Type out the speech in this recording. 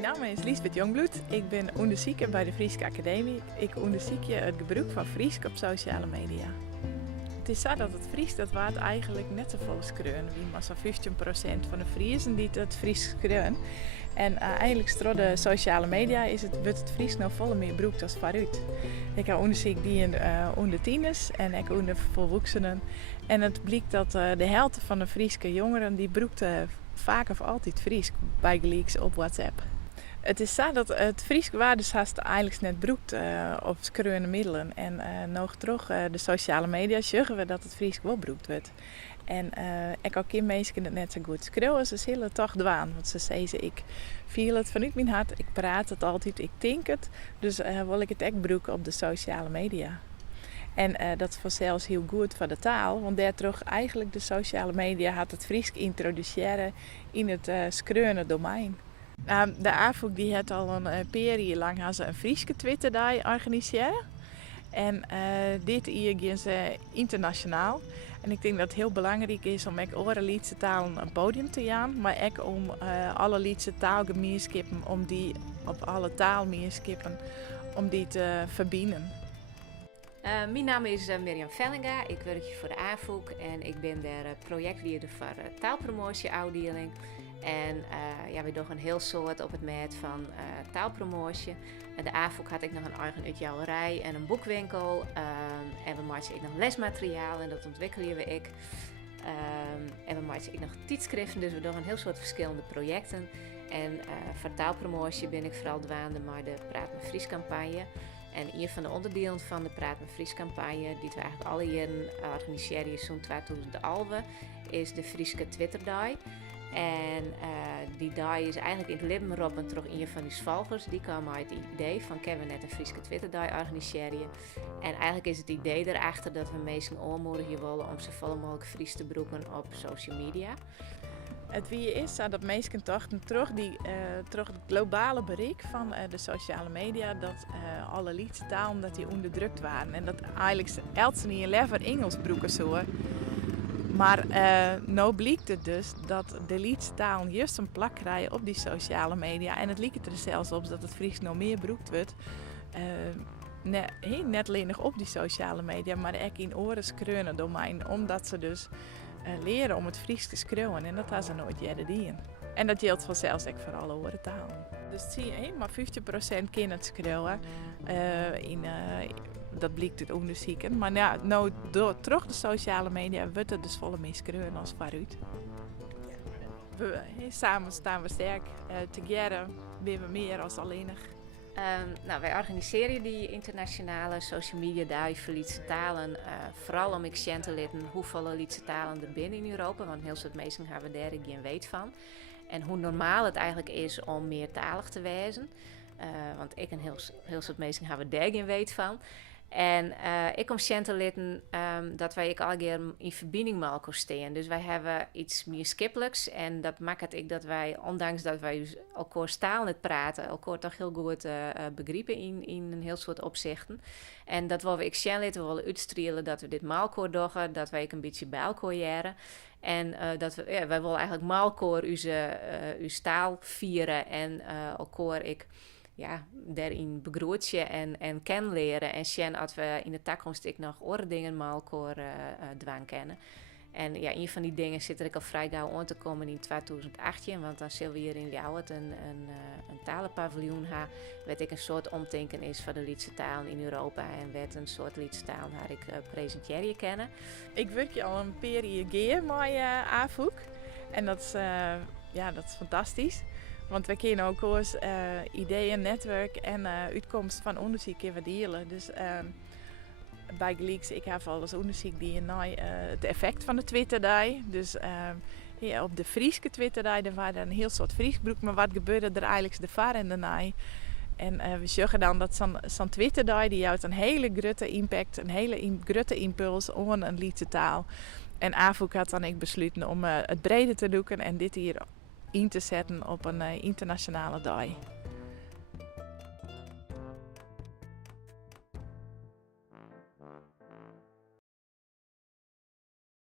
Mijn naam is Liesbeth Jongbloed. Ik ben onderzoeker bij de Frieske Academie. Ik onderzoek het gebruik van Friesk op sociale media. Het is zo dat het Fries dat waard eigenlijk net zo vol schreeuwen. Wie maar zo'n 15% van de Friesen die het Fries schreeuwen. En eigenlijk door de sociale media wordt het Fries nou volle meer gebruikt als vooruit. Ik heb onderzoek die onder tieners en ik onder volwassenen. En het blijkt dat de helft van de Frieske jongeren die gebruikt vaak of altijd Fries bij gelijks op WhatsApp. Het is zo dat het Fries waardes eigenlijk net gebruikt op schreeuwende middelen. En nog terug de sociale media zeggen we dat het Fries wel gebruikt wordt. En ik ook in mensen het net zo goed schreeuwen, ze zullen toch dwaan. Want ze zeggen, ik voel het vanuit mijn hart, ik praat het altijd, ik denk het. Dus wil ik het ook gebruiken op de sociale media. En dat is vanzelfs heel goed voor de taal, want daardoor eigenlijk de sociale media had het Fries introduceren in het schreeuwende domein. De AFOK die heeft al een paar jaar lang een Frieske Twitterdag organiseren. En dit hier gaan ze internationaal. En ik denk dat het heel belangrijk is om ook andere Lietse talen een podium te gaan. Maar ook om alle Lietse taalgemeenschappen, om die op alle taalgemeenschappen, om die te verbinden. Mijn naam is Mirjam Vellinga, ik werk hier voor de AFOK en ik ben daar projectleider voor de taalpromotieafdeling. En we doen een heel soort op het met van taalpromotie. De AFOK had ik nog een eigen uitjouwerij en een boekwinkel. En we maken ik nog lesmateriaal en dat ontwikkelen we ik. En we maken ik nog tijdschriften, dus we doen een heel soort verschillende projecten. En voor taalpromotie ben ik vooral dwaande maar de Praat met Fries campagne. En een van de onderdelen van de Praat met Fries campagne, die we eigenlijk alle jaren organiseren zo'n 2011, is de Frieske Twitterdag. En die dag is eigenlijk in het leven geroepen door een van die volgers. Die kwam uit het idee van, kunnen we net een Frieske Twitterdag organiseren. En eigenlijk is het idee erachter dat we mensen aanmoedigen willen om zoveel mogelijk Fries te gebruiken op social media. Het wie is dat mensen toch terug het globale bereik van de sociale media, dat alle Lietse talen dat die onderdrukt waren. En dat eigenlijk elke niet lever Engels broeken zo. Maar nou blijkt het dus dat de Lietse talen juist een plak krijgen op die sociale media. En het lijkt er zelfs op dat het Fries nog meer gebruikt wordt. Net alleen nog op die sociale media, maar ook in oren schreeuwen domein. Omdat ze dus leren om het Fries te schreeuwen. En dat hebben ze nooit jaren gedaan. En dat geldt vanzelfs ook voor alle andere talen. Dus zie je, maar 50% kan het schreeuwen. Dat blijkt het onderzoeken. Maar nou terug de sociale media wordt het dus volle meer schreeuwen als vooruit. Samen staan we sterk. Together ben we meer als alleenig. Wij organiseren die internationale social media dag voor Lietse talen. Vooral om te laten hoeveel Lietse talen er binnen in Europa. Want heel veel mensen hebben daar geen weet van. En hoe normaal het eigenlijk is om meertalig te wezen. Want ik en heel veel mensen hebben daar geen weet van. En ik kom te litten dat wij al in verbinding met elkaar staan. Dus wij hebben iets meer skippelijks. En dat maakt het dat wij, ondanks dat wij elkaar taal net praten, elkaar toch heel goed begrijpen in een heel soort opzichten. En dat willen we we willen uitstralen dat we dit met elkaar doen, dat wij een beetje bij elkaar jaren. En wij willen eigenlijk met elkaar onze taal vieren en elkaar daarin begroetje en kennen leren. En zien dat we in de toekomst nog andere dingen met elkaar dwaan kennen. En een van die dingen zit er al vrij gauw aan te komen in 2018. Want dan zullen we hier in Ljouwert een talenpaviljoen hebben. Wat ik een soort omdenken is van de Lietse talen in Europa. En wat een soort Lietse taal waar ik presenteren kennen. Ik werk al een paar jaar met AFOK. En dat is fantastisch. Want we kunnen ook eens ideeën, netwerk en uitkomst van onderzoek even delen. Dus bij Gleeks, ik heb al eens onderzoek die het effect van de Twitterdag. Dus op de Frieske Twitterdag waren er een heel soort Fries gebruik, maar wat gebeurde er eigenlijk de var en de naai? En we zeggen dan dat zo'n Twitterdag die houdt een hele grote impact, een hele grote impuls aan een Lietse taal. En AFOK had dan ook besloten om het breder te doen en dit hier in te zetten op een internationale dag.